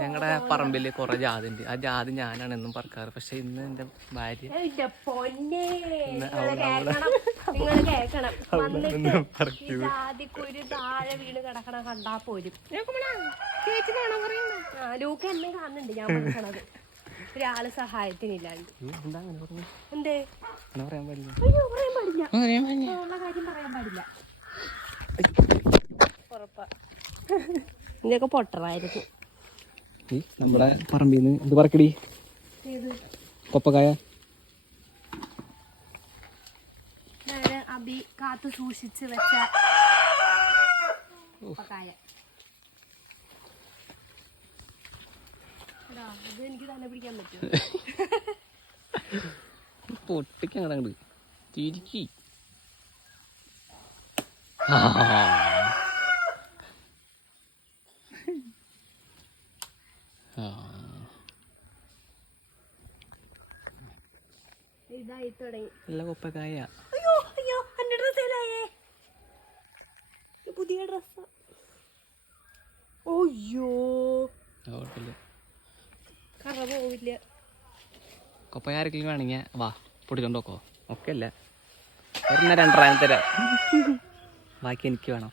ഞങ്ങളുടെ പറമ്പില് കുറെ ജാതി ഉണ്ട്. ആ ജാതി ഞാനാണ് എന്നും പറക്കാറ്. പക്ഷെ ഇന്ന് എന്റെ ഭാര്യ ജാതിക്കുരു താഴെ വീണ് കിടക്കണ കണ്ടാ പോരും. ലൂക്ക എന്നും കാണുന്നുണ്ട് ഞാൻ പറക്കണത്. ഒരാള് സഹായത്തിനില്ലാണ്ട്. എന്തേ പറയാൻ പാടില്ല, ഉള്ള കാര്യം പറയാൻ പാടില്ല. ഉറപ്പാ ഇതിനൊക്കെ പൊട്ടറായിരുന്നു. നമ്മുടെ പറമ്പിന്ന് എന്ത് പറക്കടി? കൊപ്പക്കായ. അബി കാത്തു സൂക്ഷിച്ച് വെച്ച കൊപ്പക്കായ. ഇത് എനിക്ക് തന്നെ പിടിക്കാൻ പറ്റും. പൊട്ടിക്കങ്ങട് തിരിക്കി. ഇതായി തുടങ്ങി. നല്ല കൊപ്പക്കായ. അയ്യോ അയ്യോ എന്റെ ഡ്രസ്സേലായേ. പുതിയ ഡ്രസ്സ്. ഓയ്യോ കറ പോവില്ല. കൊപ്പയ ആരെങ്കിലും വേണമെങ്കിൽ വാ പൊടിച്ചോണ്ട് നോക്കോ. ഒക്കെ അല്ല ഒരെണ്ണ 2 തരാം. ബാക്കി എനിക്ക് വേണം.